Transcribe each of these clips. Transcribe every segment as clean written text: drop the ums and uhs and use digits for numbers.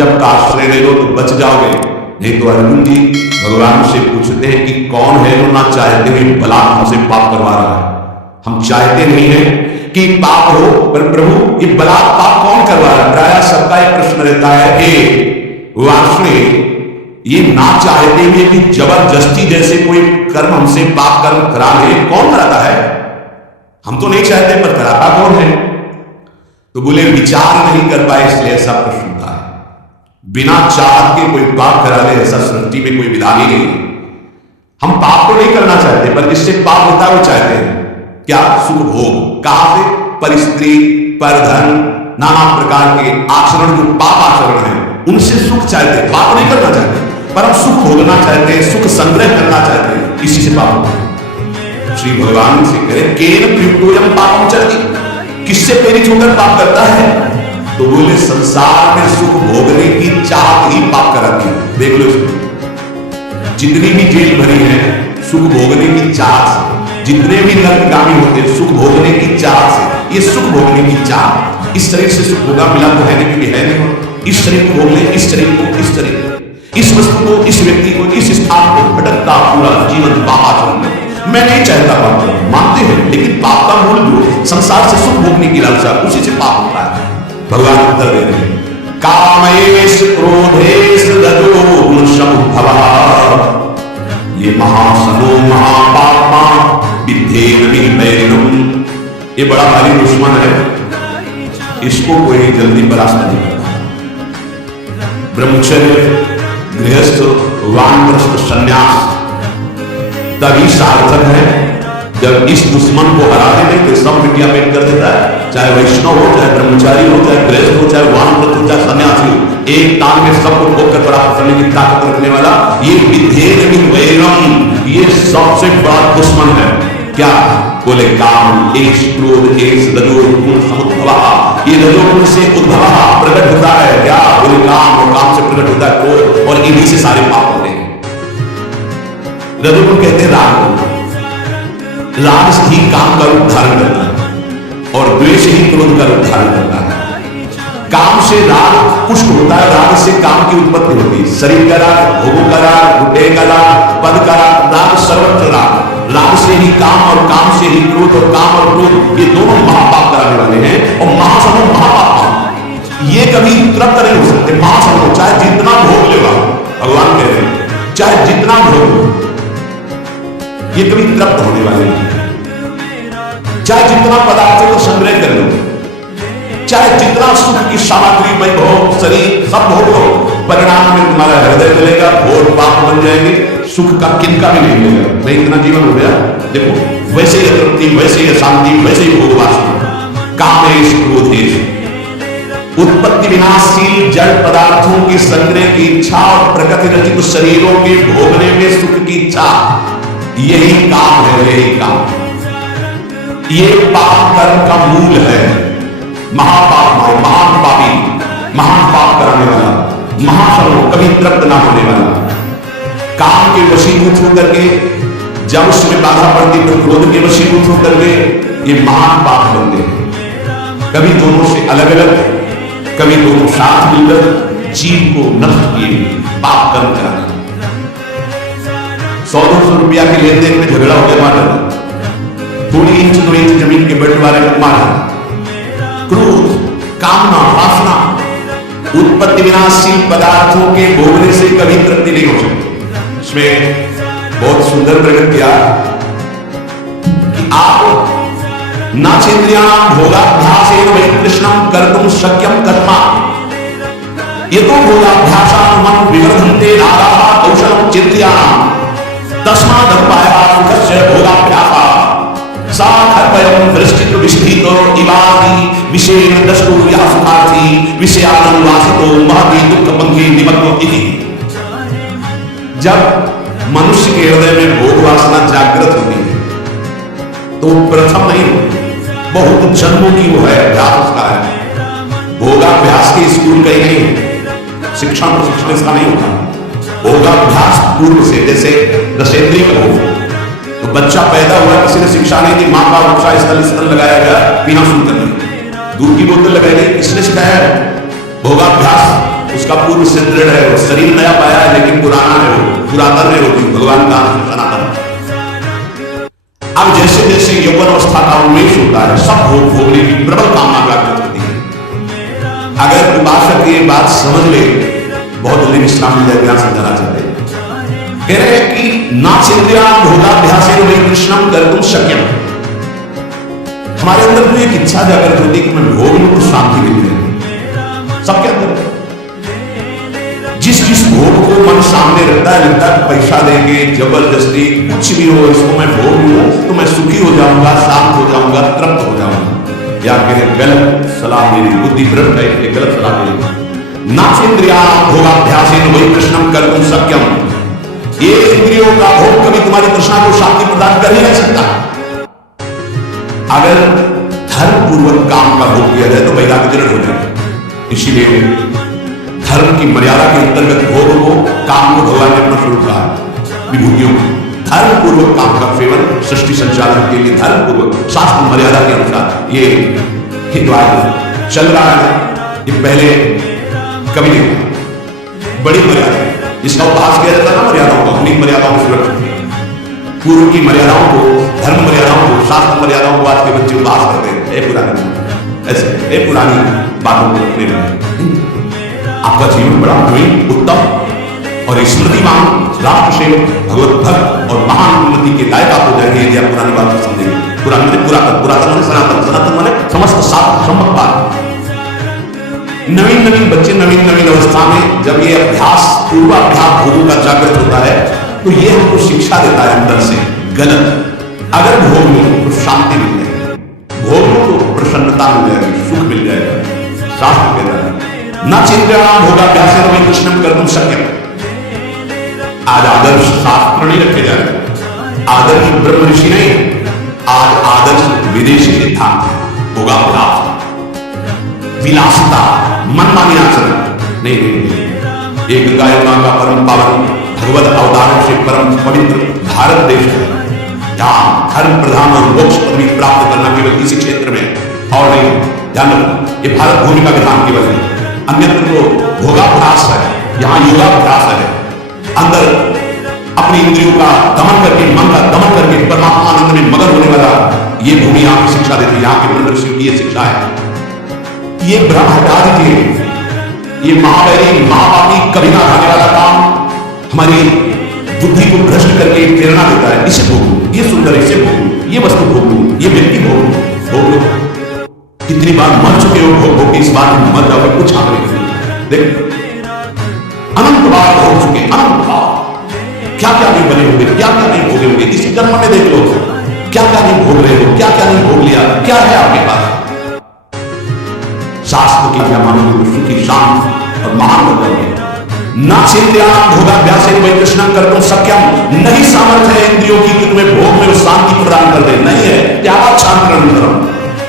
जब आश्रय ले लो तो बच जाओगे, नहीं तो अर्जुन जी भगवान से पूछते हैं कि कौन है जो ना चाहते हुए बलात् हमसे पाप करवा रहा है। हम चाहते नहीं है कि पाप हो, पर प्रभु ये बलात् पाप कौन करवा रहा है? प्रायः सबका एक प्रश्न रहता है, हे वार्ष्णेय, ये ना चाहते हुए कि जबरदस्ती जैसे कोई कर्म हमसे पाप कर्म करा ले, कौन कराता है? हम तो नहीं चाहते, पर कराता कौन है? तो बोले विचार नहीं कर पाए इसलिए ऐसा प्रश्न था। बिना चाहत के कोई पाप करा ले ऐसा सृष्टि में कोई विधान ही नहीं। हम पाप को नहीं करना चाहते, पर जिससे पाप होता है वो चाहते हैं क्या? सुख भोग। कहां से? पर स्त्री, पर धन, नाना प्रकार के आचरण जो पाप आचरण है उनसे सुख चाहते, पाप नहीं करना चाहते, पर हम सुख भोगना चाहते हैं, सुख संग्रह करना चाहते हैं, इसी से पाप होता है। श्री भगवान से कहे केन प्रयुक्तोयम पापम चरति, किससे प्रेरित होकर पाप करता है? तो बोले संसार में सुख भोगने की चाहत ही पाप कराती है। देख लो इसमें जितनी भी जेल भरी है सुख भोगने की चाहत से, जितने भी नरकगामी होते हैं सुख भोगने की चाहत से। ये सुख भोगने की चाहत, इस शरीर से सुख भोगा मिला तो है नहीं, क्योंकि है नहीं। इस शरीर को भोग ले, इस शरीर को, इस शरीर को, इस वस्तु को, इस व्यक्ति को, इस स्थान को, भटकता पूरा जीवन पाप आचरण में। मैं नहीं चाहता पाप करना, मानते हैं, लेकिन पाप का मूल जो संसार से सुख भोगने की लालसा, उसी से पाप होता है। भगवान उत्तर दे रहे हैं, कामेश क्रोधेश रजोगुण समुद्भवः, ये महासनो महापापा विद्धेन विवैरिणम्। ये बड़ा भारी दुश्मन है, इसको कोई जल्दी बर्दाश्त नहीं करता। ब्रह्मचर्य, गृहस्थ, वानप्रस्थ, संन्यास तभी सार्थक है जब इस दुश्मन को हरा देने तो सब मिट्टिया पेट कर देता है। चाहे वैष्णव हो, चाहे ब्रह्मचारी हो, चाहे गृहस्थ हो, चाहे वानप्रस्थ हो, चाहे सन्यासी हो, एक तान में सबको ठोकर प्राप्त करने की ताकत रखने वाला ये विद्धेन विवैरिणम्, ये सबसे बड़ा दुश्मन है। क्या? बोले काम, एष क्रोध, एष रजोगुण समुद्भवः, ये रजोगुण से उद्भव प्रकट होता है। क्या? बोले काम, और काम से प्रकट होता है क्रोध, और इन्हीं से सारे पाप होते हैं। रजोगुण कहते हैं राग को, राग से ही काम का रूप धारण करता है और द्वेष ही क्रोध का रूप धारण करता है। काम से राग पुष्ट होता है, राग से काम की उत्पत्ति होती है। शरीर का राग, भोगों का राग, बुद्धि का राग, पद का राग, राग सर्वत्र राग। राग से ही काम और काम से ही क्रोध, और काम और क्रोध ये दोनों महापाप कराने वाले हैं। और महासमो महापाप, ये कभी तृप्त नहीं हो सकते। महासमो चाहे जितना भोग लेगा, भगवान कह रहे हैं चाहे जितना भोग, ये कभी तृप्त होने वाले नहीं। चाहे जितना पदार्थों को संग्रह कर लो, चाहे जितना सुख की सामग्री, वैभव, शरीर सब भोग लो, परिणाम में तुम्हारा हृदय जलेगा, घोर पाप बन जाएंगे, सुख का किनका भी नहीं मिलेगा। मैं इतना जीवन हो गया, देखो वैसे ही तृप्ति, वैसे ही शांति, वैसे ही भोग वासना। कामेश क्रोधेश, उत्पत्ति विनाशशील जड़ पदार्थों के संग्रह की इच्छा और प्रकृति रचित शरीरों के भोगने में सुख की इच्छा, यही काम है, यही काम। ये पाप कर्म का मूल है। महापाप, महान पापी, महान पाप कराने वाला, महासमो कभी तृप्त ना होने वाला, काम के वशीभूत होकर के जब उसमें बाधा पड़ती तो क्रोध के वशीभूत होकर के ये महान पाप बनते हैं। कभी दोनों से अलग अलग, कभी दोनों साथ मिलकर जीव को नष्ट किए पाप कर्म कराने। 100-200 रुपया के लेन देन में झगड़ा हो गया, मारा। थोड़ी इंच 2 इंच जमीन के बंटवारे में मारा। क्रोध, कामना, वासना, उत्पत्ति विनाशशील पदार्थों के भोगने से कभी तृप्ति नहीं हो सकती। इसमें बहुत सुंदर प्रकट किया कि आप नाचेन्द्रियाणां भोगाभ्यासेन वै कृष्णं कर्तुं शक्यं कर्म, ये तो भोगाभ्यासान् विवर्धन्ते रागाः कौशलं चेन्द्रियाणां, तस्मादपाया सुखस्य भोगाभ्यासः सा खर्पयं दृष्टितो विष्ठितो इवादि विषयेण दृष्टो यः सुखार्थी विषयानंद वासितो महति दुःख पंखे निमग्नो इति। जब मनुष्य के हृदय में भोग वासना जागृत होती है तो प्रथम नहीं, बहुत जन्मों की वो है, अभ्यास उसका है। भोगाभ्यास के स्कूल कहीं नहीं है, शिक्षण प्रशिक्षण इसका नहीं होता। भोगाभ्यास पूर्व से, जैसे दशेंद्रिय का भोग, तो बच्चा पैदा हुआ, किसी ने शिक्षा नहीं दी, मां बाप रक्षा स्थल लगाया गया, पीना शुरू कर दिया, दूध की बोतल लगाई गई, किसने सिखाया है? भोगाभ्यास उसका पूर्व से दृढ़ है, वो शरीर नया पाया है लेकिन पुराना है, वो पुरातन है, वो भगवान का सनातन। अब जैसे जैसे यौवन अवस्था का उन्मेष होता है, सब भोग भोगने की प्रबल कामना जागृत होती है। अगर उपासक ये बात समझ ले, बहुत जल्दी विश्राम मिल जाए, समझाना चाहते कह रहे हैं कि नाचेन्द्रिया भोगाभ्यासेन वै कृष्णम कर्तुम शक्यम। हमारे अंदर भी एक इच्छा जागृत होती है कि मैं भोग लूं तो शांति मिल जाए। सबके अंदर जिस जिस भोग को मन सामने रखता है, लगता है पैसा देंगे, जबरदस्ती कुछ भी हो इसको मैं भोग लूं तो मैं सुखी हो जाऊंगा, शांत हो जाऊंगा, तृप्त हो जाऊंगा। या कह गलत सलाह मेरी, बुद्धि भ्रष्ट है, ये गलत सलाह मेरी। नाचेन्द्रिया भोगाभ्यासेन वै कृष्णम कर्तुम शक्यम। ये इंद्रियों का भोग कभी तुम्हारी तृष्णा को शांति प्रदान कर ही नहीं सकता। अगर धर्म पूर्वक काम का भोग किया जाए तो वैराग्य दृढ़ हो जाए। इसीलिए धर्म की मर्यादा के अंतर्गत भोग को, काम को भगवान ने अपना स्वरूप कहा। विभूतियों को धर्म पूर्वक काम का सेवन सृष्टि संचालन के लिए धर्म पूर्वक शास्त्र मर्यादा के अनुसार ये हितवाद चल रहा है। ये पहले कभी नहीं था, बड़ी मर्यादा जिसका उपहास किया जाता है ना, मर्यादाओं को, अपनी मर्यादाओं को सुरक्षित, पूर्व की मर्यादाओं को, धर्म मर्यादाओं को, शास्त्र मर्यादाओं को आज के बच्चे उपहास करते हैं। पुरानी ऐसे पुरानी बातों को अपने आपका जीवन बड़ा उत्तम और स्मृतिमान, राष्ट्र सेवक, भगवत भक्त और महान उन्नति के लायक आप हो जाएंगे यदि आप पुरानी बात को समझेंगे। पुरानी पुरातन सनातन, सनातन माने समस्त सात सम्मत बात। नवीन नवीन बच्चे नवीन नवीन अवस्था में जब ये अभ्यास, पूर्वाभ्यास भोगों का जागृत होता है तो ये हमको शिक्षा देता है अंदर से गलत। अगर भोग में तो शांति मिल जाएगी, भोग में तो प्रसन्नता मिल जाएगी, सुख मिल जाएगा। शास्त्र कहता है न चिंतायाम भोगाभ्यासेन वै कृष्णम कर्तुम शक्यम। आज आदर्श शास्त्र नहीं रखे जा रहे, आदर्श ब्रह्म ऋषि नहीं, आज आदर्श विदेशी सिद्धांत है। भोगाभ्यास, विलासिता, मनमानी आचरण नहीं। एक गंगा यमुना का परम पावन भगवत अवतारों से परम पवित्र भारत देश है, जहां धर्म प्रधान और मोक्ष पदवी प्राप्त करना केवल इसी क्षेत्र में और नहीं। ध्यान रखना, ये भारत भूमि का विधान केवल है, अन्यत्र तो भोगाभ्यास है, यहाँ योगाभ्यास है। अंदर अपनी इंद्रियों का दमन करके, मन का दमन करके परमात्मा आनंद में मगन होने वाला ये भूमि यहाँ की शिक्षा देती है। यहाँ के ब्रह्म ऋषियों की ये शिक्षा है। ये भ्रम हटा दीजिए, ये महावैरी महापापी कभी ना खाने वाला काम हमारी बुद्धि को भ्रष्ट करके प्रेरणा देता है। इसे भोगो, ये सुंदर, इसे भोगो, ये वस्तु भोगो, ये व्यक्ति भोगो। कितनी बार मर चुके हो भोग भोग, इस बार मर जाओगे, कुछ हाथ नहीं। देख, अनंत बार भोग चुके, अनंत बार क्या क्या नहीं बने होंगे, क्या क्या नहीं भोगे होंगे। इसी जन्म में देख लो क्या क्या नहीं भोग रहे हो, क्या क्या नहीं भोग लिया, क्या है आपके पास। शास्त्र की क्या मानोगे तो सुखी, शांत और महान हो जाएंगे। न चिंतायाम भोगाभ्यासेन वै कृष्णम कर्तुम शक्यम। नहीं सामर्थ्य है इंद्रियों की कि तुम्हें भोग में शांति प्रदान कर दे, नहीं है। त्याग शांत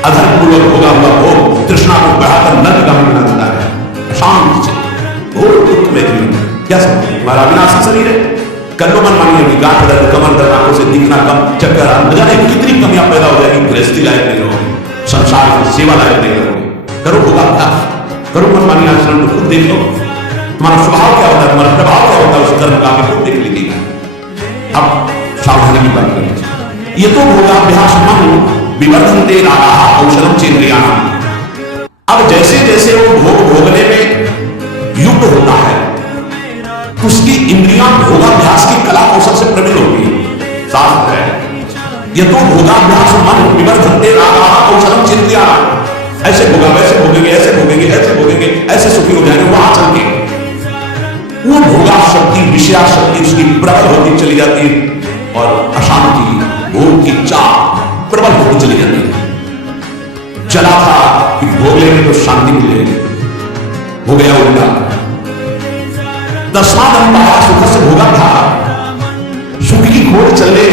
अधर्म पूर्वक होगा हुआ भोग तृष्णा को बढ़ाकर नर्क गामी बना देता है। शांत से भोग दुख में जीवन क्या समझ, हमारा विनाशी शरीर है, कल्लो मन मानिए कि गांठ दर्द, कमर दर्द, आंखों से दिखना कम, चक्कर, न जाने कितनी कमियां पैदा हो जाएगी। गृहस्थी लायक नहीं रहोगे, संसार की सेवा लायक नहीं रहोगे। करो भोगाभ्यास, करो मनमानी आचरण, तो खुद देख लो तुम्हारा स्वभाव क्या होता है, तुम्हारा प्रभाव क्या होता है उस कर्म का, खुद देख लीजिएगा। अब सावधानी की बात करें, ये तो भोगाभ्यास मन विवर्धन्ते रागाः कौशलम चेन्द्रियाणाम्। अब जैसे जैसे वो भोग भोगने में युक्त होता है उसकी इंद्रियां भोगाभ्यास की कला कौशल से प्रबल होगी। शास्त्र है ये तो भोगाभ्यास मन विवर्धन्ते रागाः कौशलम चेन्द्रियाणाम्। ऐसे भोगा, वैसे भोगेंगे, ऐसे भोगेंगे, ऐसे भोगेंगे, ऐसे सुखी हो जाएंगे। वहां चल के वो भोगा शक्ति, विषया शक्ति उसकी प्रबल होती चली जाती है और अशांति, भोग की चाह प्रबल होती चली जाती है। चला था कि भोग लेंगे तो शांति मिलेगी, हो गया उल्टा। तस्माद सुख से भोगा था, सुख की खोज चलने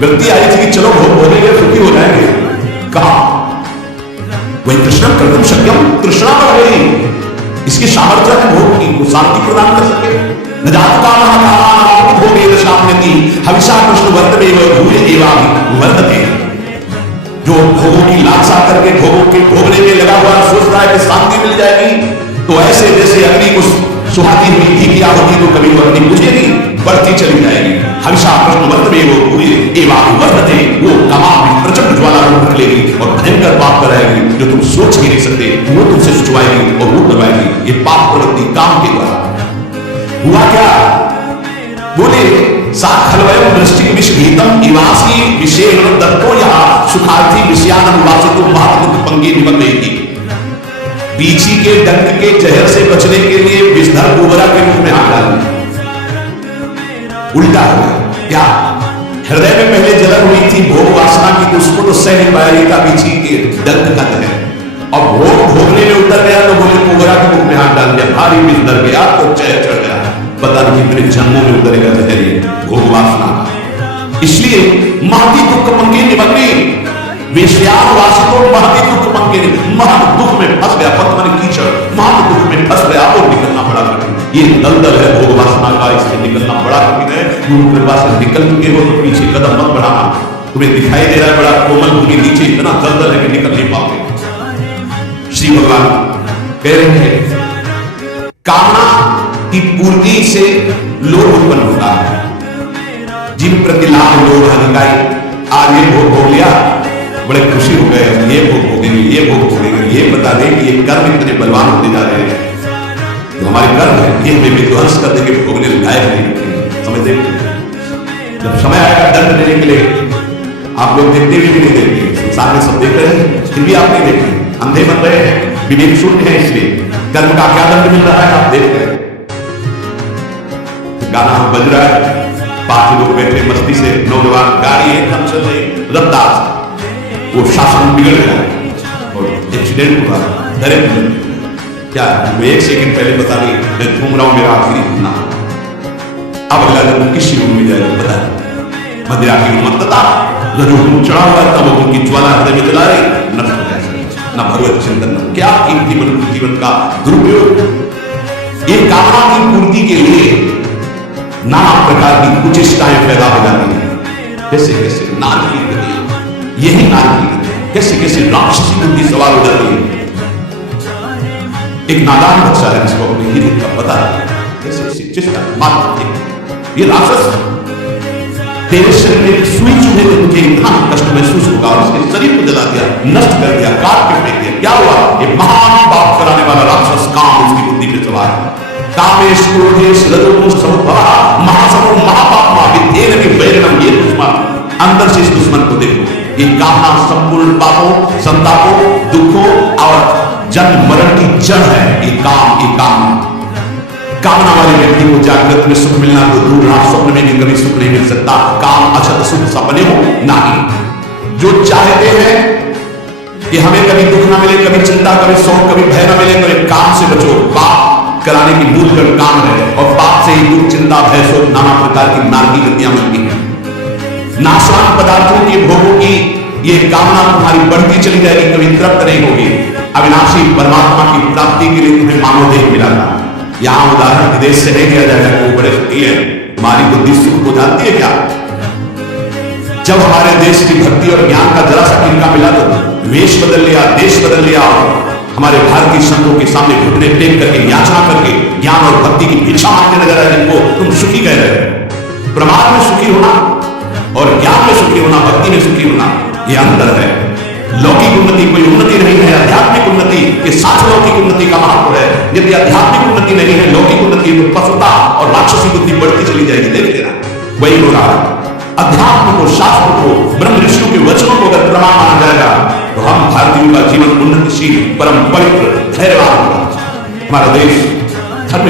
गलती आई थी कि चलो भोग भोगेंगे सुखी हो जाएंगे। कहा वही कृष्णम कर्तुम शक्यम, तृष्णा बढ़ गई, इसकी सामर्थ्य है भोग की, वो शांति प्रदान कर सके। न जात कामः भोगे शांति हविषा कृष्ण वर्तमेव भूय एवाभि वर्तते। जो भोगों की लालसा करके भोगों के भोगने में लगा हुआ सोच रहा है कि शांति मिल जाएगी, तो ऐसे जैसे अग्नि को सुहाती हुई घी की आहुति तो कभी वो अग्नि बुझेगी, बढ़ती चली जाएगी। हमेशा प्रश्नवत में वो पूरे एवं वर्धते, वो कमाल में प्रचंड ज्वाला रूप रख लेगी और भयंकर पाप कराएगी जो तुम सोच ही नहीं सकते, वो तुमसे सुचवाएगी और वो करवाएगी। ये पाप प्रवृत्ति काम के द्वारा हुआ। क्या बोले? साखलवयम दृष्टि विषगीतम इवासी विषेण दत्तो यहा सुखार्थी विषयानुवासितो महात्मुख पंगे निमग्नेति। बीची के डंक के जहर से बचने के लिए विषधर गोबरा के मुख में हाथ डाल उल्टा हो गया। क्या? हृदय में पहले जलन हुई थी भोग वासना की, तो उसको तो सह नहीं पाया था बीची के डंक का जहर। अब भोग भोगने में उतर गया तो बोले गोबरा के मुख में हाथ डाल दिया, भारी विष धर गया तो चढ़ गया। पता नहीं कितने जन्मों में उतरेगा जहर ये भोग वासना का। इसलिए महती दुख पंगे निमग्ने विषयानुवासितो महती दुख पंगे, महत दुख में फंस गया, पत्थर कीचड़ महत दुख में फंस गया और निकलना बड़ा कठिन। ये दलदल है भोग वासना का, इससे निकलना बड़ा कठिन है। गुरु कृपा से निकल चुके हो तो पीछे कदम मत बढ़ाना। तुम्हें दिखाई दे रहा है बड़ा कोमल भूमि, नीचे इतना दलदल है कि निकल नहीं पाओगे। श्री भगवान कह रहे हैं कामना की पूर्ति से लोभ उत्पन्न होता है। जिन प्रति लाभ लोभ अधिकारी, आज ये भोग हो लिया बड़े खुशी हो गए, ये भोग भोगेंगे, ये भोग भोगेंगे। ये बता दें कि ये कर्म इतने बलवान होते जा रहे हैं, जो हमारे कर्म है ये हमें विध्वंस कर देंगे, भोगने लायक नहीं रखेंगे। समझते? जब समय आएगा दंड देने के लिए, आप लोग देखते हुए भी नहीं देखेंगे, सामने सब देख रहे हैं फिर भी आप नहीं देखेंगे, अंधे बन रहे हैं, विवेक शून्य है। इसलिए कर्म का क्या दंड मिल रहा है आप देख रहे हैं। गाना बज रहा है, पांच लोग बैठे मस्ती से, नौजवान गाड़ी एकदम चल रही रफ्तार से, वो शासन बिगड़ गया और एक्सीडेंट हुआ, डरे क्या? वो एक सेकंड पहले बता रही मैं घूम रहा हूं, मेरा आखिरी घूमना, अब अगला जन्म किस रूप में जाएगा पता है। मदिरा की उन्मत्तता रजोगुण चढ़ा हुआ, तब उनकी ज्वाला हृदय में जला रही, नष्ट हो गया ना भगवत चिंतन, क्या कीमती मनुष्य जीवन का दुरुपयोग। ये कामना की पूर्ति के लिए नाना प्रकार की कुचेष्टाएं पैदा हो जाती हैं। कैसे कैसे नार की गतियां, यही नार की गतियां, कैसे कैसे राक्षसी बुद्धि सवाल हो जाती है। एक नादान बच्चा है जिसको अपने हित का पता है, कैसे ऐसी चेष्टा मात्र ये राक्षस तेरे शरीर में सुई चुभे तो तुझे इतना कष्ट महसूस होगा, और इसके शरीर को जला दिया, नष्ट कर दिया, काट के फेंक दिया। क्या हुआ? ये महान पाप कराने वाला राक्षस काम उसकी बुद्धि में सवार है। कामेश क्रोधेश रजोगुण समुद्भव महासमुद्र महापापमा विद्येन विवैरणम, ये दुश्मन अंदर से इस दुश्मन को देखो। ये कामना संपूर्ण पापों, संतापों, दुखों और जन्म मरण की जड़ है। ये काम कामना वाले व्यक्ति को जागृत में सुख मिलना तो दूर रहा, स्वप्न में भी कभी सुख नहीं मिल सकता। काम अछत सुख सपने हो नहीं। जो चाहते हैं कि हमें कभी दुख ना मिले, कभी चिंता, कभी शोक, कभी भय ना मिले, तो एक काम से बचो। पाप कराने की मूल जड़ काम है, और पाप से ही दुख, चिंता, भय, शोक, नाना प्रकार की नारकी गतियां मिलती हैं। नाशवान पदार्थों के भोगों की ये कामना तुम्हारी बढ़ती चली जाएगी, कभी तृप्त नहीं होगी। अविनाशी परमात्मा की प्राप्ति के लिए तुम्हें मानव देह मिला था। यहां उदाहरण विदेश से नहीं दिया जाएगा कि वो बड़े सुखी है, हमारी बुद्धि सुख को जानती है क्या? जब हमारे देश की भक्ति और ज्ञान का जरा सा तिनका मिला तो वेश बदल लिया, देश बदल लिया, हमारे भारतीय संतों के सामने घुटने टेक करके याचना करके ज्ञान और भक्ति की भिक्षा मांगने नजर आए, जिनको तुम सुखी कह रहे हो। प्रमाद में सुखी होना और ज्ञान में सुखी होना, भक्ति में सुखी होना, ये अंतर है। लौकिक उन्नति कोई उन्नति नहीं है, आध्यात्मिक उन्नति के साथ लौकिक उन्नति का महत्व है। यदि आध्यात्मिक उन्नति नहीं है, लौकिक उन्नति तो पशुता और राक्षसी बुद्धि बढ़ती चली जाएगी। देख लेना वही हो रहा है। अध्यात्म को, शास्त्र को, ब्रह्म ऋषियों के वचनों को अगर प्रमाण माना जाएगा तो हम भारतीयों का जीवन उन्नतिशील, परम पवित्र, धैर्यवान होगा। हमारा देश धर्म